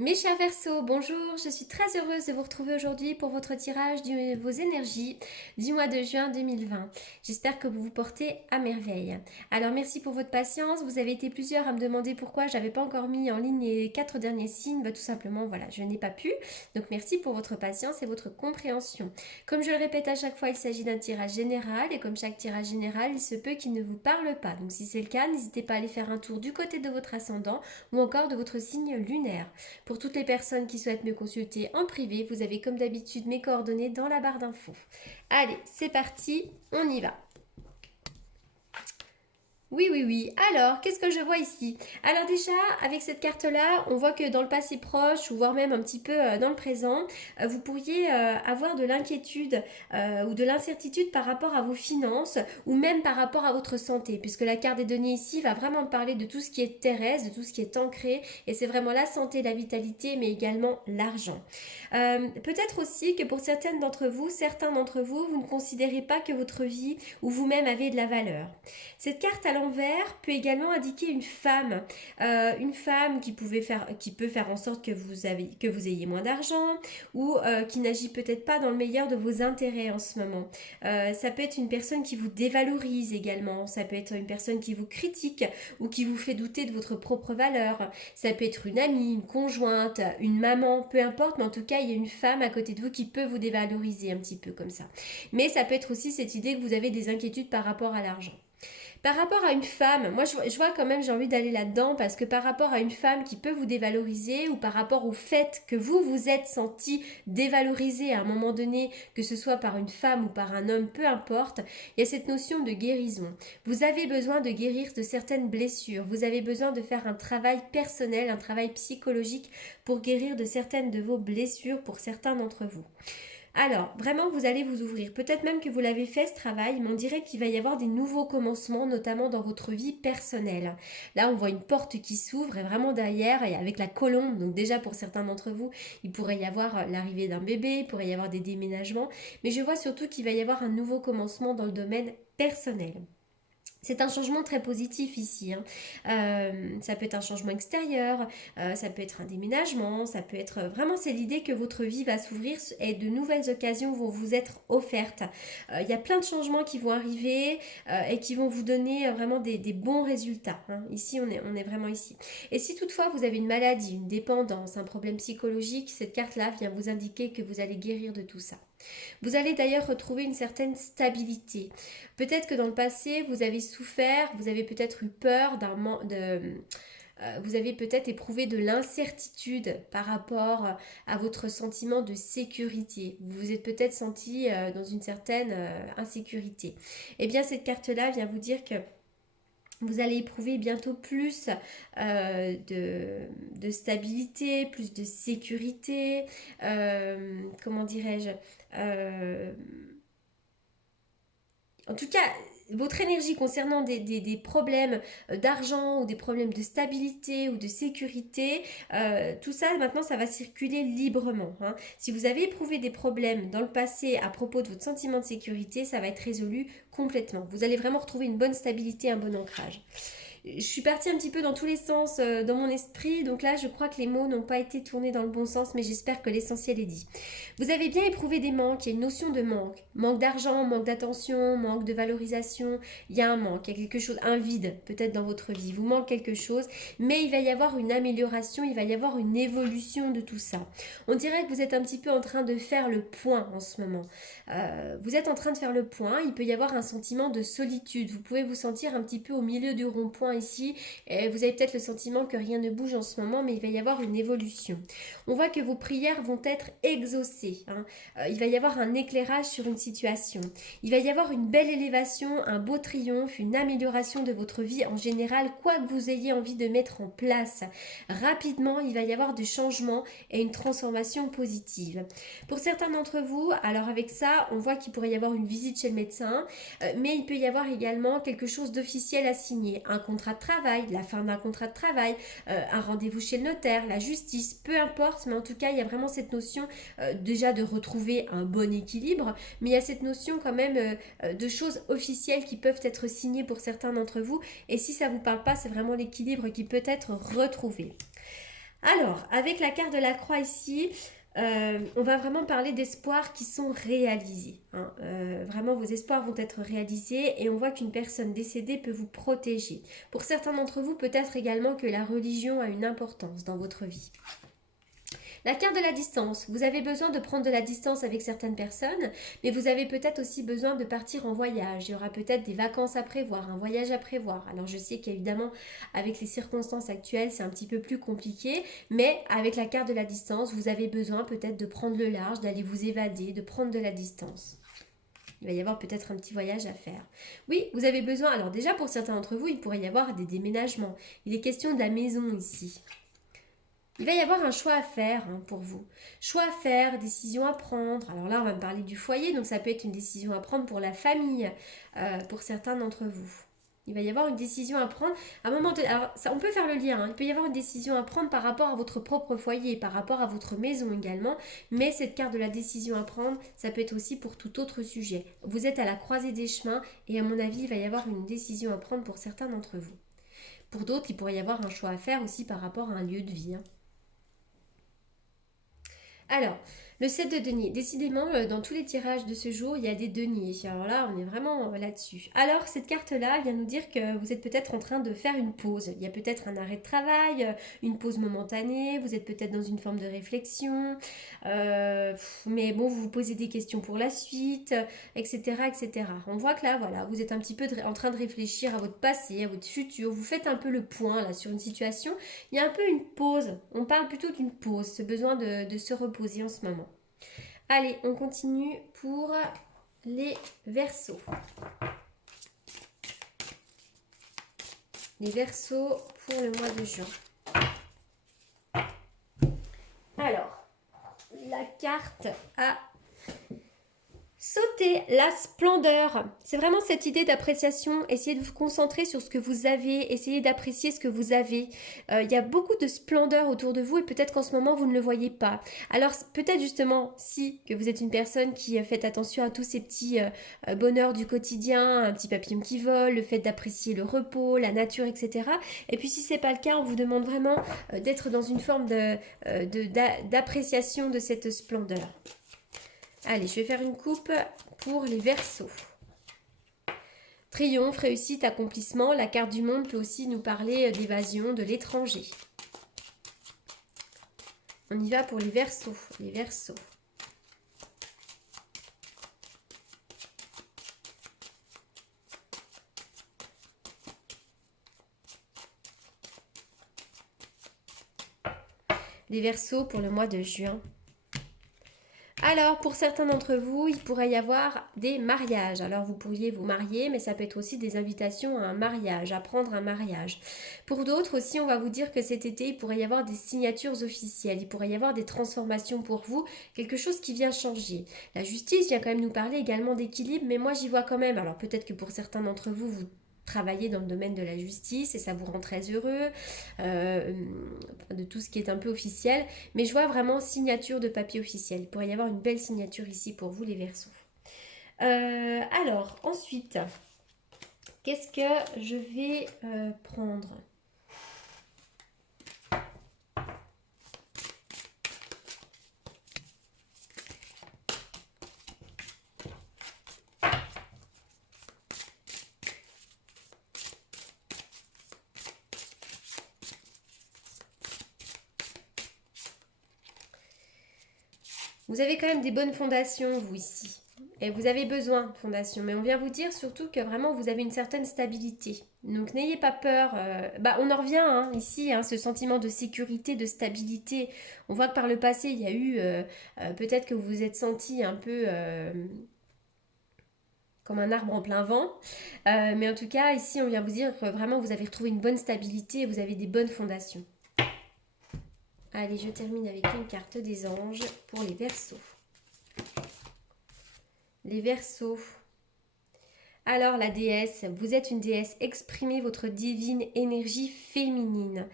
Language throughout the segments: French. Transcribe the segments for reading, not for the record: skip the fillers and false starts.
Mes chers Verseaux, bonjour, je suis très heureuse de vous retrouver aujourd'hui pour votre tirage de vos énergies du mois de juin 2020. J'espère que vous vous portez à merveille. Alors merci pour votre patience, vous avez été plusieurs à me demander pourquoi j'avais pas encore mis en ligne les 4 derniers signes. Tout simplement, voilà, je n'ai pas pu. Donc merci pour votre patience et votre compréhension. Comme je le répète à chaque fois, il s'agit d'un tirage général et comme chaque tirage général, il se peut qu'il ne vous parle pas. Donc si c'est le cas, n'hésitez pas à aller faire un tour du côté de votre ascendant ou encore de votre signe lunaire. Pour toutes les personnes qui souhaitent me consulter en privé, vous avez comme d'habitude mes coordonnées dans la barre d'infos. Allez, c'est parti, on y va. Oui, oui, oui. Alors, qu'est-ce que je vois ici? Alors déjà, avec cette carte-là, on voit que dans le passé proche, ou voire même un petit peu dans le présent, vous pourriez avoir de l'inquiétude ou de l'incertitude par rapport à vos finances, ou même par rapport à votre santé, puisque la carte des deniers ici va vraiment parler de tout ce qui est terrestre, de tout ce qui est ancré, et c'est vraiment la santé, la vitalité, mais également l'argent. Peut-être aussi que pour certains d'entre vous, vous ne considérez pas que votre vie ou vous-même avez de la valeur. Cette carte à l'envers peut également indiquer une femme qui peut faire en sorte que vous ayez moins d'argent ou qui n'agit peut-être pas dans le meilleur de vos intérêts en ce moment. Ça peut être une personne qui vous dévalorise également, ça peut être une personne qui vous critique ou qui vous fait douter de votre propre valeur. Ça peut être une amie, une conjointe, une maman, peu importe, mais en tout cas, il y a une femme à côté de vous qui peut vous dévaloriser un petit peu comme ça. Mais ça peut être aussi cette idée que vous avez des inquiétudes par rapport à l'argent. Par rapport à une femme, moi je vois quand même, j'ai envie d'aller là-dedans parce que par rapport à une femme qui peut vous dévaloriser ou par rapport au fait que vous vous êtes senti dévalorisé à un moment donné, que ce soit par une femme ou par un homme, peu importe, il y a cette notion de guérison. Vous avez besoin de guérir de certaines blessures, vous avez besoin de faire un travail personnel, un travail psychologique pour guérir de certaines de vos blessures pour certains d'entre vous. Alors, vraiment, vous allez vous ouvrir. Peut-être même que vous l'avez fait ce travail, mais on dirait qu'il va y avoir des nouveaux commencements, notamment dans votre vie personnelle. Là, on voit une porte qui s'ouvre et vraiment derrière, et avec la colombe, donc déjà pour certains d'entre vous, il pourrait y avoir l'arrivée d'un bébé, il pourrait y avoir des déménagements, mais je vois surtout qu'il va y avoir un nouveau commencement dans le domaine personnel. C'est un changement très positif ici, hein. Ça peut être un changement extérieur, ça peut être un déménagement, ça peut être vraiment c'est l'idée que votre vie va s'ouvrir et de nouvelles occasions vont vous être offertes. Il y a plein de changements qui vont arriver et qui vont vous donner vraiment des bons résultats, hein. Ici, on est vraiment ici. Et si toutefois vous avez une maladie, une dépendance, un problème psychologique, cette carte-là vient vous indiquer que vous allez guérir de tout ça. Vous allez d'ailleurs retrouver une certaine stabilité. Peut-être que dans le passé, vous avez souffert, vous avez peut-être eu peur vous avez peut-être éprouvé de l'incertitude par rapport à votre sentiment de sécurité. Vous vous êtes peut-être senti dans une certaine insécurité. Eh bien, cette carte-là vient vous dire que vous allez éprouver bientôt plus de stabilité, plus de sécurité, comment dirais-je, euh, en tout cas, votre énergie concernant des problèmes d'argent ou des problèmes de stabilité ou de sécurité, tout ça maintenant ça va circuler librement, hein. Si vous avez éprouvé des problèmes dans le passé à propos de votre sentiment de sécurité, ça va être résolu complètement. Vous allez vraiment retrouver une bonne stabilité, un bon ancrage. Je suis partie un petit peu dans tous les sens dans mon esprit, donc là je crois que les mots n'ont pas été tournés dans le bon sens, mais j'espère que l'essentiel est dit. Vous avez bien éprouvé des manques, il y a une notion de manque. Manque d'argent, manque d'attention, manque de valorisation, il y a un manque, il y a quelque chose, un vide peut-être dans votre vie, vous manque quelque chose, mais il va y avoir une amélioration, il va y avoir une évolution de tout ça. On dirait que vous êtes un petit peu en train de faire le point en ce moment. Vous êtes en train de faire le point, il peut y avoir un sentiment de solitude, vous pouvez vous sentir un petit peu au milieu du rond-point ici, et vous avez peut-être le sentiment que rien ne bouge en ce moment, mais il va y avoir une évolution. On voit que vos prières vont être exaucées, hein. Il va y avoir un éclairage sur une situation, il va y avoir une belle élévation, un beau triomphe, une amélioration de votre vie en général, quoi que vous ayez envie de mettre en place. Rapidement, il va y avoir des changements et une transformation positive. Pour certains d'entre vous, alors avec ça, on voit qu'il pourrait y avoir une visite chez le médecin, mais il peut y avoir également quelque chose d'officiel à signer, un contrat de travail, la fin d'un contrat de travail, un rendez-vous chez le notaire, la justice, peu importe, mais en tout cas, il y a vraiment cette notion déjà de retrouver un bon équilibre, mais il y a cette notion quand même de choses officielles qui peuvent être signées pour certains d'entre vous, et si ça ne vous parle pas, c'est vraiment l'équilibre qui peut être retrouvé. Alors, avec la carte de la croix ici, on va vraiment parler d'espoirs qui sont réalisés, hein. Vraiment, vos espoirs vont être réalisés et on voit qu'une personne décédée peut vous protéger. Pour certains d'entre vous, peut-être également que la religion a une importance dans votre vie. La carte de la distance. Vous avez besoin de prendre de la distance avec certaines personnes, mais vous avez peut-être aussi besoin de partir en voyage. Il y aura peut-être des vacances à prévoir, un voyage à prévoir. Alors je sais qu'évidemment, avec les circonstances actuelles, c'est un petit peu plus compliqué, mais avec la carte de la distance, vous avez besoin peut-être de prendre le large, d'aller vous évader, de prendre de la distance. Il va y avoir peut-être un petit voyage à faire. Oui, vous avez besoin, alors déjà pour certains d'entre vous, il pourrait y avoir des déménagements. Il est question de la maison ici. Il va y avoir un choix à faire, hein, pour vous. Choix à faire, décision à prendre. Alors là, on va me parler du foyer, donc ça peut être une décision à prendre pour la famille, pour certains d'entre vous. Il va y avoir une décision à prendre. À un moment donné, alors ça, on peut faire le lien, hein. Il peut y avoir une décision à prendre par rapport à votre propre foyer, par rapport à votre maison également. Mais cette carte de la décision à prendre, ça peut être aussi pour tout autre sujet. Vous êtes à la croisée des chemins et à mon avis, il va y avoir une décision à prendre pour certains d'entre vous. Pour d'autres, il pourrait y avoir un choix à faire aussi par rapport à un lieu de vie, hein. Alors, le 7 de denier. Décidément, dans tous les tirages de ce jour, il y a des deniers. Alors là, on est vraiment là-dessus. Alors, cette carte-là vient nous dire que vous êtes peut-être en train de faire une pause. Il y a peut-être un arrêt de travail, une pause momentanée. Vous êtes peut-être dans une forme de réflexion. Mais bon, vous vous posez des questions pour la suite, etc., etc. On voit que là, voilà, vous êtes un petit peu en train de réfléchir à votre passé, à votre futur. Vous faites un peu le point là sur une situation. Il y a un peu une pause. On parle plutôt d'une pause, ce besoin de se reposer en ce moment. Allez, on continue pour les Verseaux. Les Verseaux pour le mois de juin. Alors, la carte a sauter la splendeur. C'est vraiment cette idée d'appréciation. Essayez de vous concentrer sur ce que vous avez. Essayez d'apprécier ce que vous avez. Il y a beaucoup de splendeur autour de vous et peut-être qu'en ce moment, vous ne le voyez pas. Alors, peut-être justement, si que vous êtes une personne qui fait attention à tous ces petits bonheurs du quotidien, un petit papillon qui vole, le fait d'apprécier le repos, la nature, etc. Et puis, si c'est pas le cas, on vous demande vraiment d'être dans une forme d'appréciation de cette splendeur. Allez, je vais faire une coupe pour les Verseaux. Triomphe, réussite, accomplissement. La carte du monde peut aussi nous parler d'évasion, de l'étranger. On y va pour les Verseaux. Les Verseaux. Les Verseaux pour le mois de juin. Alors, pour certains d'entre vous, il pourrait y avoir des mariages. Alors, vous pourriez vous marier, mais ça peut être aussi des invitations à un mariage, à prendre un mariage. Pour d'autres aussi, on va vous dire que cet été, il pourrait y avoir des signatures officielles, il pourrait y avoir des transformations pour vous, quelque chose qui vient changer. La justice vient quand même nous parler également d'équilibre, mais moi, j'y vois quand même. Alors, peut-être que pour certains d'entre vous, vous travaillez dans le domaine de la justice et ça vous rend très heureux, de tout ce qui est un peu officiel, mais je vois vraiment signature de papier officiel. Il pourrait y avoir une belle signature ici pour vous les Verseaux. Alors ensuite, qu'est-ce que je vais prendre? Vous avez quand même des bonnes fondations, vous, ici. Et vous avez besoin de fondations. Mais on vient vous dire surtout que vraiment, vous avez une certaine stabilité. Donc, n'ayez pas peur. On en revient, hein, ici, hein, ce sentiment de sécurité, de stabilité. On voit que par le passé, il y a eu... peut-être que vous vous êtes senti un peu... comme un arbre en plein vent. Mais en tout cas, ici, on vient vous dire que vraiment, vous avez retrouvé une bonne stabilité et vous avez des bonnes fondations. Allez, je termine avec une carte des anges pour les Verseaux. Les Verseaux. Alors la déesse, vous êtes une déesse, exprimez votre divine énergie féminine,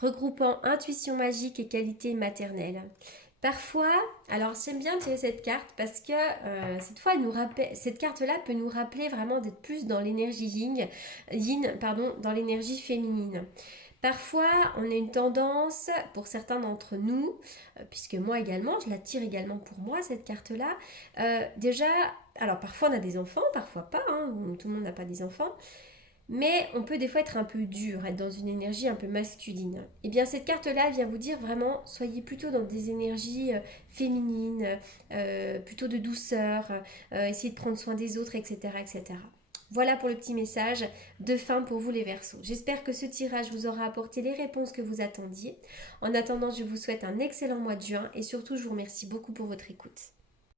regroupant intuition magique et qualité maternelle. Parfois, alors j'aime bien tirer cette carte parce que cette fois, cette carte-là peut nous rappeler vraiment d'être plus dans l'énergie yin, dans l'énergie féminine. Parfois, on a une tendance, pour certains d'entre nous, puisque moi également, je la tire également pour moi, cette carte-là, déjà, alors parfois on a des enfants, parfois pas, hein, tout le monde n'a pas des enfants, mais on peut des fois être un peu dur, être dans une énergie un peu masculine. Et bien cette carte-là vient vous dire vraiment, soyez plutôt dans des énergies féminines, plutôt de douceur, essayez de prendre soin des autres, etc., etc. Voilà pour le petit message de fin pour vous les Verseaux. J'espère que ce tirage vous aura apporté les réponses que vous attendiez. En attendant, je vous souhaite un excellent mois de juin et surtout, je vous remercie beaucoup pour votre écoute.